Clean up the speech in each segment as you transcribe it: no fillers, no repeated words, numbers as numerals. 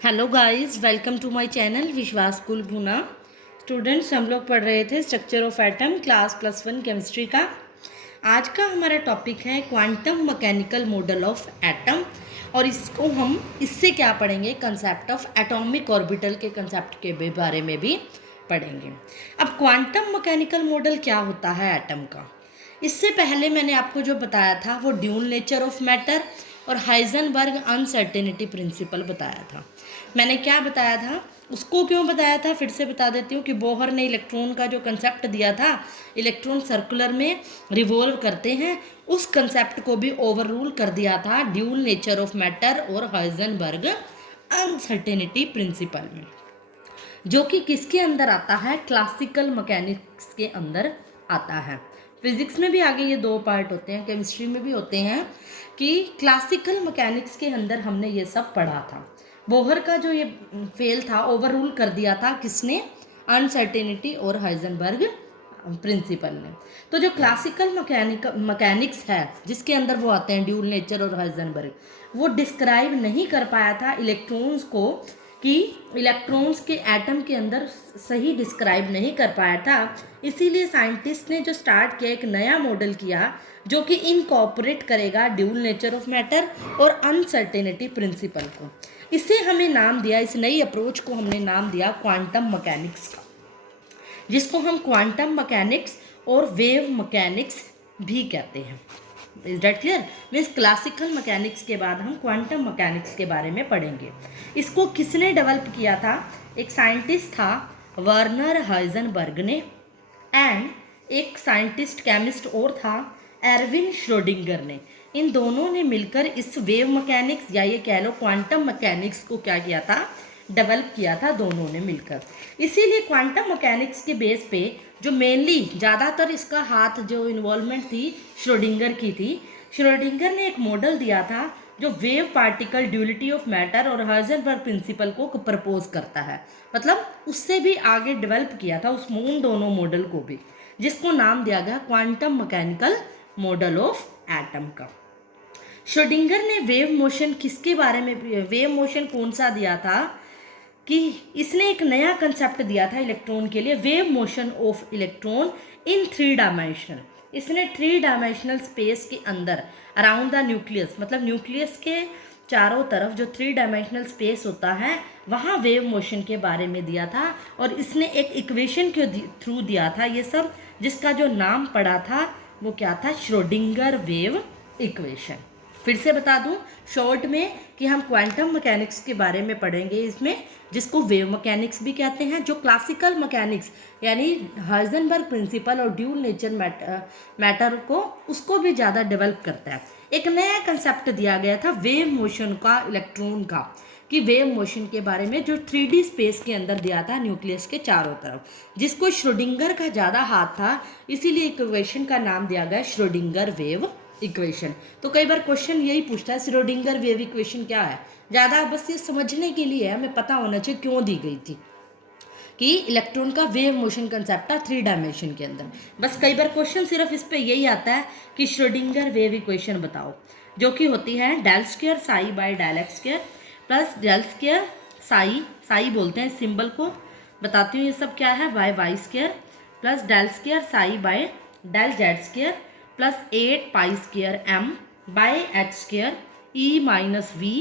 Hello guys, welcome to my channel Vishwas कुल भुना। Students, हम लोग पढ़ रहे थे structure of atom class +1 chemistry का। आज का हमारा टॉपिक है quantum mechanical model of atom. और इसको हम इससे क्या पढ़ेंगे, कंसेप्ट ऑफ एटॉमिक ऑर्बिटल के कंसेप्ट के बारे में भी पढ़ेंगे। अब क्वांटम मैकेनिकल मॉडल क्या होता है एटम का, इससे पहले मैंने आपको जो बताया था वो ड्यूल नेचर ऑफ मैटर और हाइजेनबर्ग अनसर्टेनिटी प्रिंसिपल बताया था। मैंने क्या बताया था, उसको क्यों बताया था, फिर से बता देती हूँ कि बोहर ने इलेक्ट्रॉन का जो कंसेप्ट दिया था, इलेक्ट्रॉन सर्कुलर में रिवॉल्व करते हैं, उस कंसेप्ट को भी ओवर रूल कर दिया था ड्यूल नेचर ऑफ मैटर और हाइजेनबर्ग अनसर्टेनिटी प्रिंसिपल में, जो कि किसके अंदर आता है, क्लासिकल मैकेनिक्स के अंदर आता है। फिजिक्स में भी आगे ये दो पार्ट होते हैं, केमिस्ट्री में भी होते हैं, कि क्लासिकल मैकेनिक्स के अंदर हमने ये सब पढ़ा था। बोहर का जो ये फेल था, ओवर रूल कर दिया था किसने, अनसर्टेनिटी और हाइजेनबर्ग प्रिंसिपल ने। तो जो क्लासिकल मैकेनिक्स है जिसके अंदर वो आते हैं ड्यूल नेचर और हाइजेनबर्ग, वो डिस्क्राइब नहीं कर पाया था इलेक्ट्रॉन्स को, कि इलेक्ट्रॉन्स के एटम के अंदर सही डिस्क्राइब नहीं कर पाया था। इसीलिए साइंटिस्ट ने जो स्टार्ट किया, एक नया मॉडल किया जो कि इनकॉर्पोरेट करेगा ड्यूल नेचर ऑफ मैटर और अनसर्टेनिटी प्रिंसिपल को। इसे हमें नाम दिया, इस नई अप्रोच को हमने नाम दिया क्वांटम मैकेनिक्स का, जिसको हम क्वांटम मैकेनिक्स और वेव मैकेनिक्स भी कहते हैं। Is that clear? Means classical mechanics के बाद हम क्वांटम मैकेनिक्स के बारे में पढ़ेंगे। इसको किसने डेवलप किया था? एक साइंटिस्ट था वर्नर हाइजेनबर्ग ने, एंड एक साइंटिस्ट केमिस्ट और था एरविन श्रोडिंगर ने। इन दोनों ने मिलकर इस वेव मैकेनिक्स या ये कह लो क्वांटम मैकेनिक्स को क्या किया था, डेवलप किया था दोनों ने मिलकर। इसीलिए क्वांटम मैकेनिक्स के बेस पे जो मेनली ज़्यादातर इसका हाथ जो इन्वॉल्वमेंट थी श्रोडिंगर की थी। श्रोडिंगर ने एक मॉडल दिया था जो wave particle duality of matter और हाइजेनबर्ग प्रिंसिपल को प्रपोज करता है, मतलब उससे भी आगे डेवलप किया था उस उन दोनों मॉडल को भी, जिसको नाम दिया गया quantum mechanical model of atom का। श्रोडिंगर ने वेव मोशन किसके बारे में, वेव मोशन कौन सा दिया था, कि इसने एक नया कंसेप्ट दिया था इलेक्ट्रॉन के लिए, wave motion of electron in 3 dimensional. इसने 3 डायमेंशनल स्पेस के अंदर अराउंड द न्यूक्लियस, मतलब न्यूक्लियस के चारों तरफ जो 3 डायमेंशनल स्पेस होता है वहाँ वेव मोशन के बारे में दिया था। और इसने एक इक्वेशन के थ्रू दिया था ये सब, जिसका जो नाम पड़ा था वो क्या था, श्रोडिंगर वेव इक्वेशन। फिर से बता दूं शॉर्ट में कि हम क्वांटम मैकेनिक्स के बारे में पढ़ेंगे इसमें, जिसको वेव मैकेनिक्स भी कहते हैं, जो क्लासिकल मैकेनिक्स यानी हाइजेनबर्ग प्रिंसिपल और ड्यूल नेचर मैटर को उसको भी ज़्यादा डेवलप करता है। एक नया कंसेप्ट दिया गया था वेव मोशन का, इलेक्ट्रॉन का, कि वेव मोशन के बारे में, जो 3D स्पेस के अंदर दिया था न्यूक्लियस के चारों तरफ, जिसको श्रोडिंगर का ज़्यादा हाथ था, इसीलिए इक्वेशन का नाम दिया गया श्रोडिंगर वेव इक्वेशन। तो कई बार क्वेश्चन यही पूछता है श्रोडिंगर वेव इक्वेशन क्या है, ज़्यादा बस ये समझने के लिए हमें पता होना चाहिए क्यों दी गई थी, कि इलेक्ट्रॉन का वेव मोशन कंसेप्ट था 3 डायमेंशन के अंदर। बस कई बार क्वेश्चन सिर्फ इस पे यही आता है कि श्रोडिंगर वेव इक्वेशन बताओ, जो कि होती है del square psi by del x square plus del square psi, psi बोलते हैं सिंबल को, बताती हूँ ये सब क्या है, by y square plus del square psi by del z square plus 8 pi square m by h square E minus V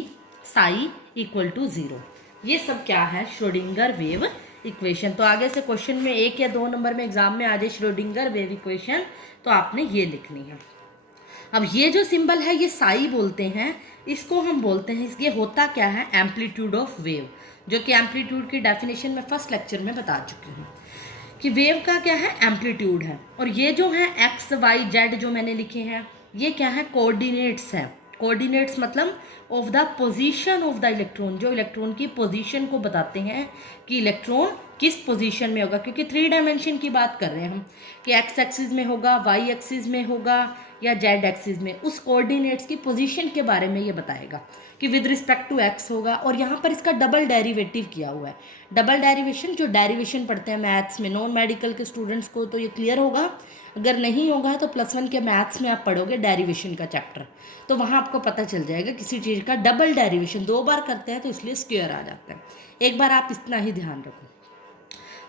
psi equal to 0। ये सब क्या है, श्रोडिंगर वेव इक्वेशन। तो आगे से क्वेश्चन में 1 या 2 नंबर में एग्जाम में आ जाए श्रोडिंगर वेव इक्वेशन, तो आपने ये लिखनी है। अब ये जो सिंबल है ये साई बोलते हैं, इसको हम बोलते हैं, ये होता क्या है, एम्पलीट्यूड ऑफ वेव, जो कि एम्पलीट्यूड की डेफिनेशन में फर्स्ट लेक्चर में बता चुकी हूँ कि वेव का क्या है, एम्पलीट्यूड है। और ये जो है एक्स वाई जेड जो मैंने लिखे हैं, ये क्या है, कोऑर्डिनेट्स हैं। कोऑर्डिनेट्स मतलब of the position of the electron, जो इलेक्ट्रॉन की पोजीशन को बताते हैं कि इलेक्ट्रॉन किस पोजीशन में होगा, क्योंकि 3 डायमेंशन की बात कर रहे हैं हम कि एक्स एक्सिस में होगा, वाई एक्सिस में होगा या जेड एक्सिस में, उस कोऑर्डिनेट्स की पोजीशन के बारे में ये बताएगा कि विद रिस्पेक्ट टू एक्स होगा। और यहाँ पर इसका डबल डेरिवेटिव किया हुआ है। डबल डेरिवेशन, जो डेरिवेशन पढ़ते हैं मैथ्स में, नॉन मेडिकल के स्टूडेंट्स को तो ये क्लियर होगा, अगर नहीं होगा तो +1 के मैथ्स में आप पढ़ोगे डेरिवेशन का चैप्टर, तो वहाँ आपको पता चल जाएगा किसी चीज़ का डबल डेरिवेशन 2 बार करते हैं तो इसलिए स्क्वायर आ जाता है। एक बार आप इतना ही ध्यान रखो।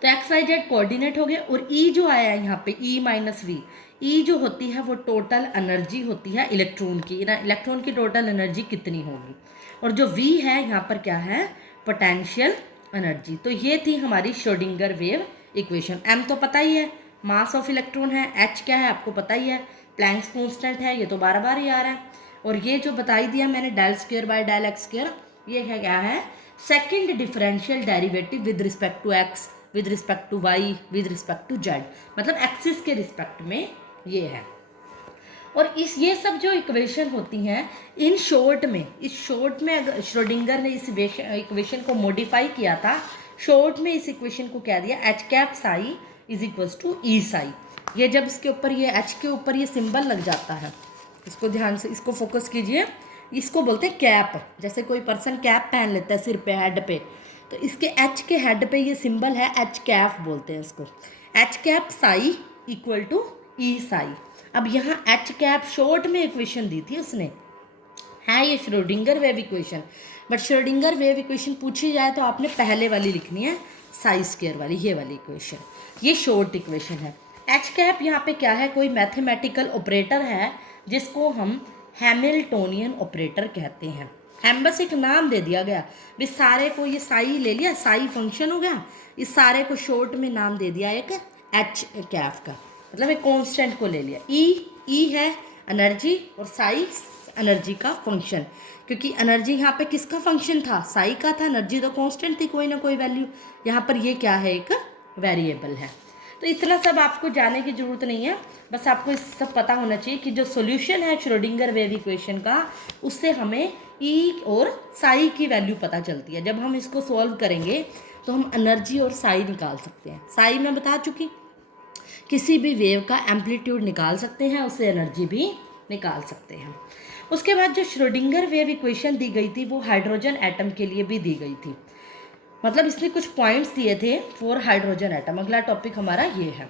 तो एक्स वाई जेड कोऑर्डिनेट हो गए। और ई जो आया है यहाँ पे E-V, ई जो होती है वो टोटल एनर्जी होती है इलेक्ट्रॉन की ना, इलेक्ट्रॉन की टोटल एनर्जी कितनी होगी। और जो V है यहाँ पर क्या है, पोटेंशियल एनर्जी। तो ये थी हमारी श्रोडिंगर वेव इक्वेशन। M तो पता ही है, मास ऑफ इलेक्ट्रॉन है। H क्या है आपको पता ही है, प्लैंक्स कांस्टेंट है, ये तो बार बार ही आ रहा है। और ये जो बताई दिया मैंने del square by del x square, ये है क्या है, second differential derivative with respect to x, with respect to y, with respect to z, मतलब एक्सिस के रिस्पेक्ट में ये है। और इस ये सब जो इक्वेशन होती हैं इन शॉर्ट में, इस शॉर्ट में अगर श्रोडिंगर ने इस इक्वेशन को मॉडिफाई किया था, शॉर्ट में इस इक्वेशन को क्या दिया, H cap psi is equals to E psi. ये जब इसके ऊपर ये एच के ऊपर ये सिंबल लग जाता है, इसको ध्यान से इसको फोकस कीजिए, इसको बोलते हैं कैप। जैसे कोई पर्सन कैप पहन लेता है सिर पे, हेड पे, तो इसके एच के हेड पे ये सिंबल है, एच कैप बोलते हैं इसको। H cap psi equal to E psi. अब यहाँ एच कैप शॉर्ट में इक्वेशन दी थी उसने, है ये Schrodinger wave equation. But Schrodinger wave equation पूछी जाए तो आपने पहले वाली लिखनी है, साई स्क्वायर वाली, ये वाली इक्वेशन, ये शॉर्ट इक्वेशन है। एच कैप यहाँ पे क्या है, कोई मैथमेटिकल ऑपरेटर है जिसको हम हैमिल्टोनियन ऑपरेटर कहते हैं। हम बस एक नाम दे दिया गया, भी सारे को ये साई ले लिया, साई फंक्शन हो गया, इस सारे को शॉर्ट में नाम दे दिया एक एच कैप का, मतलब एक कांस्टेंट को ले लिया। ई है एनर्जी और साई एनर्जी का फंक्शन, क्योंकि एनर्जी यहाँ पे किसका फंक्शन था, साई का था, एनर्जी तो कांस्टेंट थी कोई ना कोई वैल्यू, यहाँ पर ये क्या है, एक वेरिएबल है। तो इतना सब आपको जानने की ज़रूरत नहीं है, बस आपको इस सब पता होना चाहिए कि जो सॉल्यूशन है श्रोडिंगर वेव इक्वेशन का, उससे हमें ई और साई की वैल्यू पता चलती है। जब हम इसको सॉल्व करेंगे तो हम एनर्जी और साई निकाल सकते हैं। साई मैं बता चुकी, किसी भी वेव का एम्पलीट्यूड निकाल सकते हैं, उससे एनर्जी भी निकाल सकते हैं। उसके बाद जो श्रोडिंगर वेव इक्वेशन दी गई थी वो हाइड्रोजन एटम के लिए भी दी गई थी, मतलब इसने कुछ पॉइंट्स दिए थे फॉर हाइड्रोजन एटम। अगला टॉपिक हमारा ये है,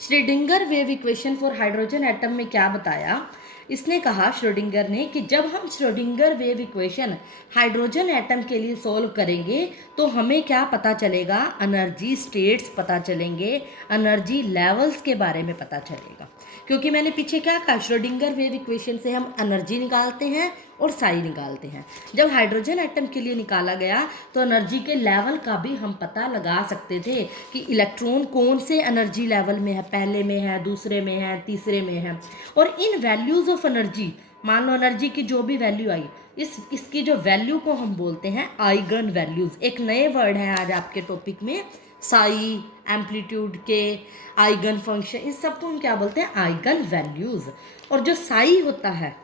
Schrodinger wave equation for hydrogen atom में क्या बताया, इसने कहा श्रोडिंगर ने कि जब हम Schrodinger wave equation hydrogen atom के लिए सॉल्व करेंगे तो हमें क्या पता चलेगा, एनर्जी स्टेट्स पता चलेंगे, एनर्जी लेवल्स के बारे में पता चलेगा। क्योंकि मैंने पीछे क्या कहा, श्रोडिंगर वेव इक्वेशन से हम एनर्जी निकालते हैं और साई निकालते हैं। जब हाइड्रोजन एटम के लिए निकाला गया तो एनर्जी के लेवल का भी हम पता लगा सकते थे कि इलेक्ट्रॉन कौन से एनर्जी लेवल में है, पहले में है, दूसरे में है, तीसरे में है। और इन वैल्यूज़ ऑफ एनर्जी, मान लो एनर्जी की जो भी वैल्यू आई, इसकी जो वैल्यू को हम बोलते हैं आइगन वैल्यूज़। एक नए वर्ड है आज आपके टॉपिक में, साई, एम्पलीट्यूड के, आइगन फंक्शन, इस सब को हम क्या बोलते हैं, आइगन वैल्यूज़। और जो साई होता है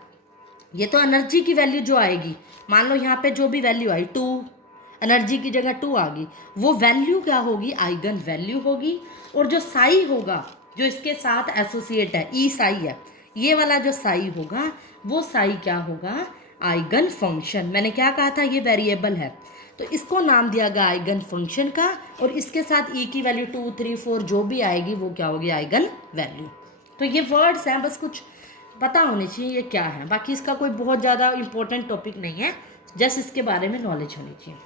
ये तो एनर्जी की वैल्यू जो आएगी, मान लो यहाँ पे जो भी वैल्यू आई 2, एनर्जी की जगह 2 आ गई, वो वैल्यू क्या होगी, आइगन वैल्यू होगी। और जो साई होगा जो इसके साथ एसोसिएट है, ई साई है, ये वाला जो साई होगा वो साई क्या होगा, आइगन फंक्शन। मैंने क्या कहा था, ये वेरिएबल है तो इसको नाम दिया गया आइगन फंक्शन का, और इसके साथ ई की वैल्यू 2, 3, 4 जो भी आएगी वो क्या होगी, आइगन वैल्यू। तो ये वर्ड्स हैं, बस कुछ पता होनी चाहिए ये क्या है, बाकी इसका कोई बहुत ज़्यादा इंपॉर्टेंट टॉपिक नहीं है, जस्ट इसके बारे में नॉलेज होनी चाहिए।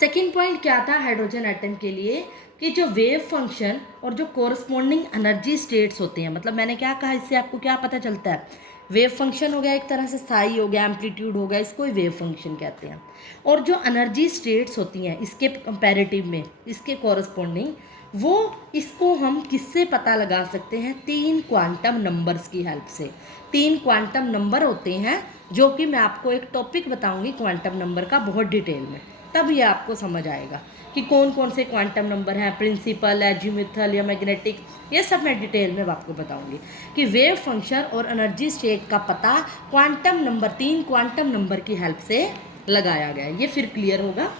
सेकेंड पॉइंट क्या था हाइड्रोजन एटम के लिए, कि जो वेव फंक्शन और जो कोरस्पॉन्डिंग एनर्जी स्टेट्स होते हैं, मतलब मैंने क्या कहा, इससे आपको क्या पता चलता है, वेव फंक्शन हो गया एक तरह से, साई हो गया, एम्पलीट्यूड हो गया, इसको वेव फंक्शन कहते हैं। और जो एनर्जी स्टेट्स होती हैं इसके कंपैरेटिव में, इसके कोरस्पॉन्डिंग, वो इसको हम किससे पता लगा सकते हैं, 3 क्वांटम नंबर्स की हेल्प से। 3 क्वांटम नंबर होते हैं जो कि मैं आपको एक टॉपिक बताऊंगी क्वांटम नंबर का बहुत डिटेल में, तब ये आपको समझ आएगा कि कौन कौन से क्वांटम नंबर हैं, प्रिंसिपल, एजीमुथल या मैग्नेटिक, ये सब मैं डिटेल में आपको बताऊंगी कि वेव फंक्शन और एनर्जी स्टेट का पता क्वांटम नंबर, 3 क्वांटम नंबर की हेल्प से लगाया गया। ये फिर क्लियर होगा।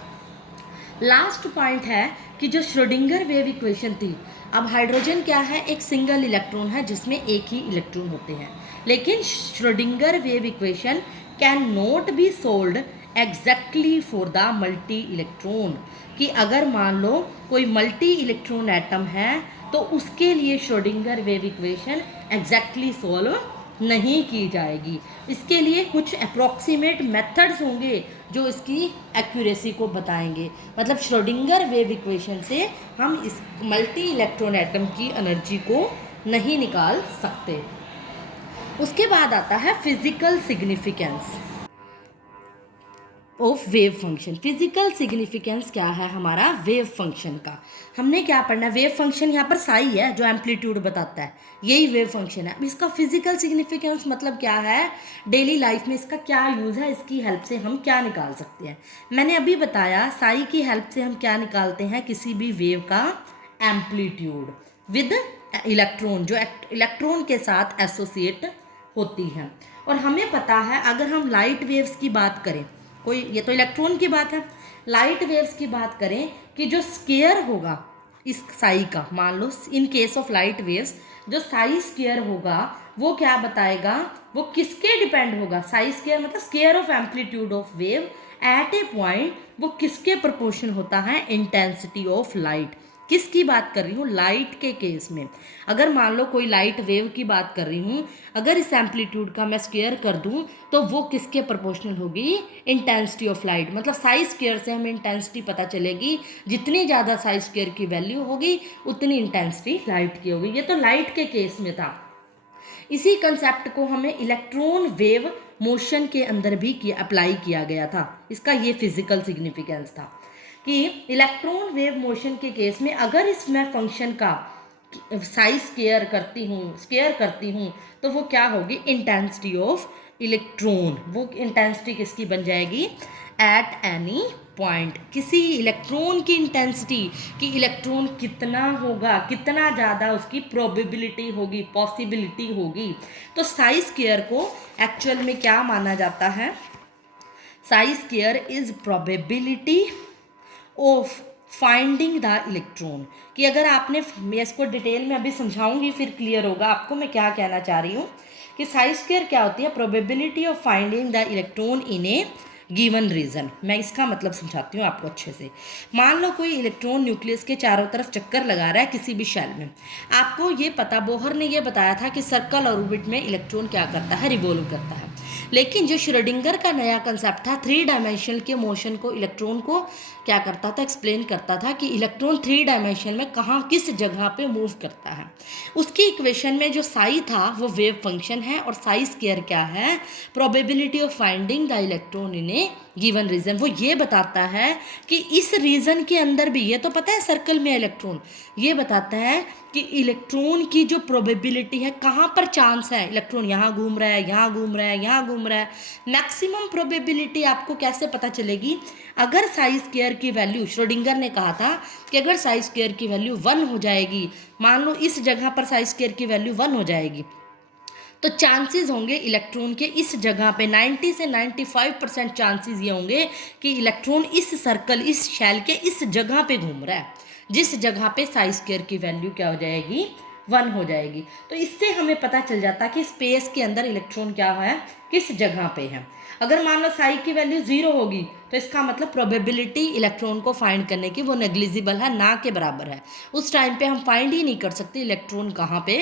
लास्ट पॉइंट है कि जो श्रोडिंगर वेव इक्वेशन थी, अब हाइड्रोजन क्या है, एक सिंगल इलेक्ट्रॉन है जिसमें एक ही इलेक्ट्रॉन होते हैं, लेकिन Schrodinger wave equation can not be solved exactly for the multi electron, कि अगर मान लो कोई मल्टी इलेक्ट्रॉन एटम है तो उसके लिए Schrodinger wave equation exactly solve नहीं की जाएगी। इसके लिए कुछ अप्रॉक्सीमेट मेथड्स होंगे जो इसकी एक्यूरेसी को बताएंगे। मतलब श्रोडिंगर वेव इक्वेशन से हम इस मल्टी इलेक्ट्रॉन एटम की एनर्जी को नहीं निकाल सकते। उसके बाद आता है physical significance of wave function. Physical significance क्या है हमारा वेव फंक्शन का, हमने क्या पढ़ना है, वेव फंक्शन यहाँ पर साई है जो एम्पलीट्यूड बताता है, यही वेव फंक्शन है। अब इसका फिजिकल सिग्निफिकेंस मतलब क्या है, डेली लाइफ में इसका क्या यूज़ है, इसकी हेल्प से हम क्या निकाल सकते हैं। मैंने अभी बताया साई की हेल्प से हम क्या निकालते हैं, किसी भी वेव का एम्पलीट्यूड विद इलेक्ट्रॉन, जो इलेक्ट्रॉन के साथ एसोसिएट होती है। और हमें पता है अगर हम लाइट वेव्स की बात करें, कोई ये तो इलेक्ट्रॉन की बात है, लाइट वेव्स की बात करें कि जो स्केयर होगा इस साई का, मान लो in case of light waves जो साई स्केयर होगा वो क्या बताएगा, वो किसके डिपेंड होगा, साई स्केयर मतलब square of amplitude of wave eight A point, वो किसके प्रोपोर्शन होता है, इंटेंसिटी ऑफ लाइट। किसकी बात कर रही हूँ, लाइट के केस में। अगर मान लो कोई लाइट वेव की बात कर रही हूँ, अगर इस एम्पलीट्यूड का मैं स्क्वायर कर दूँ तो वो किसके प्रोपोर्शनल होगी, इंटेंसिटी ऑफ लाइट। मतलब साई स्क्वायर से हमें इंटेंसिटी पता चलेगी, जितनी ज़्यादा साई स्क्वायर की वैल्यू होगी उतनी इंटेंसिटी लाइट की होगी। ये तो लाइट के केस में था। इसी कंसेप्ट को हमें इलेक्ट्रॉन वेव मोशन के अंदर भी अप्लाई किया गया था। इसका ये फिजिकल सिग्निफिकेंस था कि इलेक्ट्रॉन वेव मोशन के केस में अगर इसमें फंक्शन का साइज स्केयर करती हूँ तो वो क्या होगी, इंटेंसिटी ऑफ इलेक्ट्रॉन। वो इंटेंसिटी किसकी बन जाएगी, एट एनी पॉइंट, किसी इलेक्ट्रॉन की इंटेंसिटी कि इलेक्ट्रॉन कितना होगा, कितना ज़्यादा उसकी प्रोबेबिलिटी होगी, पॉसिबिलिटी होगी। तो साइज स्केयर को एक्चुअल में क्या माना जाता है, size square is probability of finding the electron. कि अगर आपने, मैं इसको डिटेल में अभी समझाऊंगी फिर क्लियर होगा आपको मैं क्या कहना चाह रही हूँ, कि साइज स्क्वायर क्या होती है, probability of finding the electron in a given region. मैं इसका मतलब समझाती हूँ आपको अच्छे से। मान लो कोई इलेक्ट्रॉन न्यूक्लियस के चारों तरफ चक्कर लगा रहा है किसी भी शेल में। आपको ये पता, बोहर ने ये बताया था कि सर्कल ऑर्बिट में इलेक्ट्रॉन क्या करता है, रिवॉल्व करता है। लेकिन जो श्रोडिंगर का नया कंसेप्ट था, 3 डायमेंशनल के मोशन को, इलेक्ट्रॉन को क्या करता था, एक्सप्लेन करता था कि इलेक्ट्रॉन 3 डायमेंशन में कहाँ किस जगह पे मूव करता है। उसकी इक्वेशन में जो साई था वो वेव फंक्शन है, और साई स्क्वायर क्या है, probability of finding the electron in a given region. वो ये बताता है कि इस रीजन के अंदर भी, ये तो पता है सर्कल में इलेक्ट्रॉन, ये बताता है कि इलेक्ट्रॉन की जो प्रोबेबिलिटी है, कहाँ पर चांस है, इलेक्ट्रॉन यहाँ घूम रहा है, यहाँ घूम रहा है, यहाँ घूम रहा है। मैक्सिमम प्रोबेबिलिटी आपको कैसे पता चलेगी, अगर साई स्क्वायर की वैल्यू, श्रोडिंगर ने कहा था कि अगर साई स्क्वायर की वैल्यू 1 हो जाएगी, मान लो इस जगह पर साई स्क्वायर की वैल्यू 1 हो जाएगी, तो चांसेस होंगे इलेक्ट्रॉन के इस जगह पे 90 से 95% चांसेस ये होंगे कि इलेक्ट्रॉन इस सर्कल, इस शेल के इस जगह पे घूम रहा है, जिस जगह पे साई स्क्वायर की वैल्यू क्या हो जाएगी, 1 हो जाएगी। तो इससे हमें पता चल जाता कि स्पेस के अंदर इलेक्ट्रॉन क्या है, किस जगह पे है। अगर मान लो साई की वैल्यू 0 होगी तो इसका मतलब प्रोबेबिलिटी इलेक्ट्रॉन को फाइंड करने की वो नेग्लिजिबल है, ना के बराबर है। उस टाइम पे हम फाइंड ही नहीं कर सकते इलेक्ट्रॉन कहाँ पे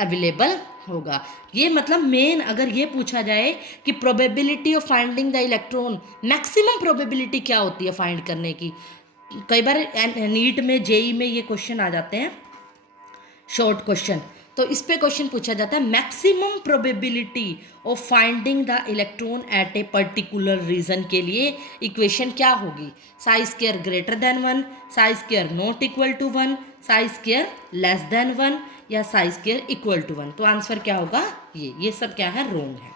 अवेलेबल होगा। ये मतलब मेन, अगर ये पूछा जाए कि probability of finding the electron, maximum probability क्या होती है फाइंड करने की, कई बार नीट में, जेई में ये क्वेश्चन आ जाते हैं, शॉर्ट क्वेश्चन, तो इस पे क्वेश्चन पूछा जाता है maximum probability of finding the electron at a particular region के लिए इक्वेशन क्या होगी, psi square greater than 1, psi square not equal to 1, psi square less than 1, या साई स्क्वायर इक्वल टू 1। तो आंसर क्या होगा, ये सब क्या है, रोंग है।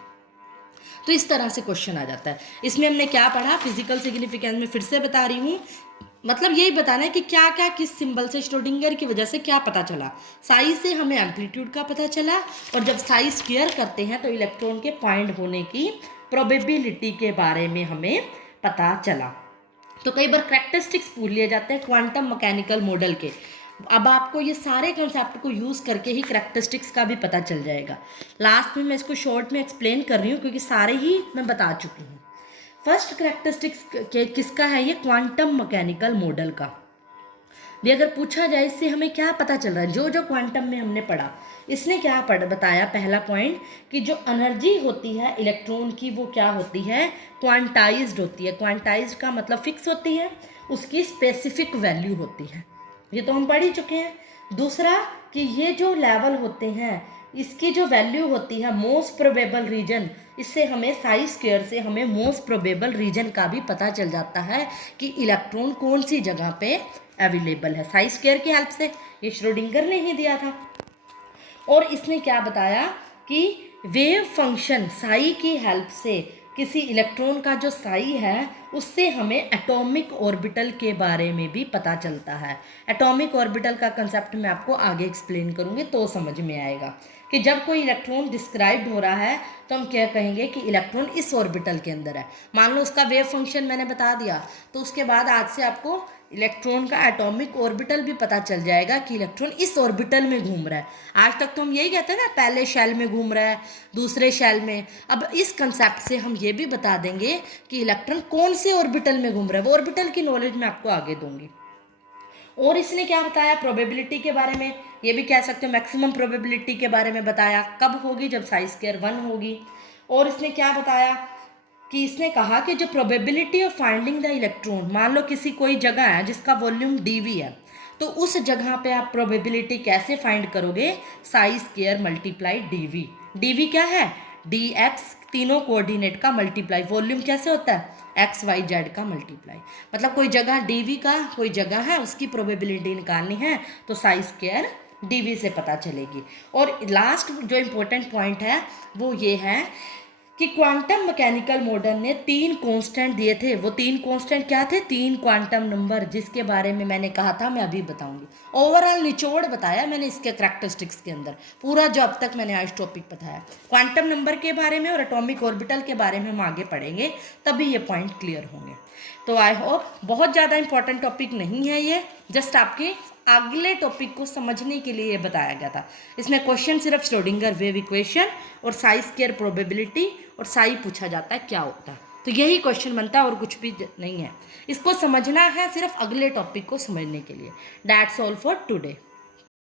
तो इस तरह से क्वेश्चन आ जाता है। इसमें हमने क्या पढ़ा, फिजिकल सिग्निफिकेंस में फिर से बता रही हूँ, मतलब यही बताना है कि क्या क्या किस सिंबल से, श्रोडिंगर की वजह से क्या पता चला। साई से हमें एम्पलीट्यूड का पता चला, और जब साई स्क्वायर करते हैं तो इलेक्ट्रॉन के पॉइंट होने की प्रोबेबिलिटी के बारे में हमें पता चला। तो कई बार कैरेक्टरिस्टिक्स पूछ लिए जाते हैं क्वांटम मैकेनिकल मॉडल के। अब आपको ये सारे कॉन्सेप्ट को यूज़ करके ही कैरेक्टरिस्टिक्स का भी पता चल जाएगा। लास्ट में मैं इसको शॉर्ट में एक्सप्लेन कर रही हूँ क्योंकि सारे ही मैं बता चुकी हूँ। फर्स्ट कैरेक्टरिस्टिक्स किसका है, ये क्वांटम मैकेनिकल मॉडल का। भी अगर पूछा जाए इससे हमें क्या पता चल रहा है, जो जो क्वांटम में हमने पढ़ा इसने क्या बताया, पहला पॉइंट कि जो एनर्जी होती है इलेक्ट्रॉन की वो क्या होती है, क्वांटाइज्ड होती है। क्वांटाइज्ड का मतलब फिक्स होती है, उसकी स्पेसिफिक वैल्यू होती है, ये तो हम पढ़ ही चुके हैं। दूसरा कि ये जो लेवल होते हैं इसकी जो वैल्यू होती है मोस्ट प्रोबेबल रीजन, इससे हमें साई स्क्वायर से हमें मोस्ट प्रोबेबल रीजन का भी पता चल जाता है कि इलेक्ट्रॉन कौन सी जगह पे अवेलेबल है, साई स्क्वायर की हेल्प से। ये श्रोडिंगर ने ही दिया था। और इसने क्या बताया कि वेव फंक्शन साई की हेल्प से किसी इलेक्ट्रॉन का जो साई है उससे हमें एटॉमिक ऑर्बिटल के बारे में भी पता चलता है। एटॉमिक ऑर्बिटल का कंसेप्ट मैं आपको आगे एक्सप्लेन करूँगी तो समझ में आएगा कि जब कोई इलेक्ट्रॉन डिस्क्राइब हो रहा है तो हम क्या कहेंगे कि इलेक्ट्रॉन इस ऑर्बिटल के अंदर है। मान लो उसका वेव फंक्शन मैंने बता दिया, तो उसके बाद आज से आपको इलेक्ट्रॉन का एटॉमिक ऑर्बिटल भी पता चल जाएगा कि इलेक्ट्रॉन इस ऑर्बिटल में घूम रहा है। आज तक तो हम यही कहते हैं ना, पहले शेल में घूम रहा है, दूसरे शेल में। अब इस कंसेप्ट से हम ये भी बता देंगे कि इलेक्ट्रॉन कौन से ऑर्बिटल में घूम रहा है, वो ऑर्बिटल की नॉलेज मैं आपको आगे दूंगी। और इसने क्या बताया प्रोबेबिलिटी के बारे में, ये भी कह सकते हो मैक्सिमम प्रोबेबिलिटी के बारे में बताया, कब होगी, जब साई स्क्वायर 1 होगी। और इसने क्या बताया कि इसने कहा कि जो probability of finding the electron, मान लो किसी कोई जगह है जिसका वॉल्यूम dv है, तो उस जगह पे आप प्रोबेबिलिटी कैसे फाइंड करोगे, Sai square multiply dv। dv क्या है, dx तीनों कोऑर्डिनेट का मल्टीप्लाई, वॉल्यूम कैसे होता है, एक्स वाई जेड का मल्टीप्लाई। मतलब कोई जगह dv का कोई जगह है उसकी प्रोबेबिलिटी निकालनी है तो साई स्क्वायर dv से पता चलेगी। और लास्ट जो इम्पोर्टेंट पॉइंट है वो ये है कि क्वांटम मैकेनिकल मॉडल ने 3 कांस्टेंट दिए थे। वो 3 कांस्टेंट क्या थे, 3 क्वांटम नंबर, जिसके बारे में मैंने कहा था मैं अभी बताऊंगी। ओवरऑल निचोड़ बताया मैंने इसके करैक्टरिस्टिक्स के अंदर, पूरा जो अब तक मैंने आज टॉपिक बताया क्वांटम नंबर के बारे में और एटॉमिक ऑर्बिटल के बारे में हम आगे पढ़ेंगे, तभी ये पॉइंट क्लियर होंगे। तो आई होप बहुत ज़्यादा इंपॉर्टेंट टॉपिक नहीं है ये, जस्ट आपके अगले टॉपिक को समझने के लिए ये बताया गया था। इसमें क्वेश्चन सिर्फ श्रोडिंगर वेव इक्वेशन और साई स्क्वायर प्रोबेबिलिटी और साई पूछा जाता है क्या होता है, तो यही क्वेश्चन बनता है और कुछ भी नहीं है। इसको समझना है सिर्फ अगले टॉपिक को समझने के लिए। That's all for today.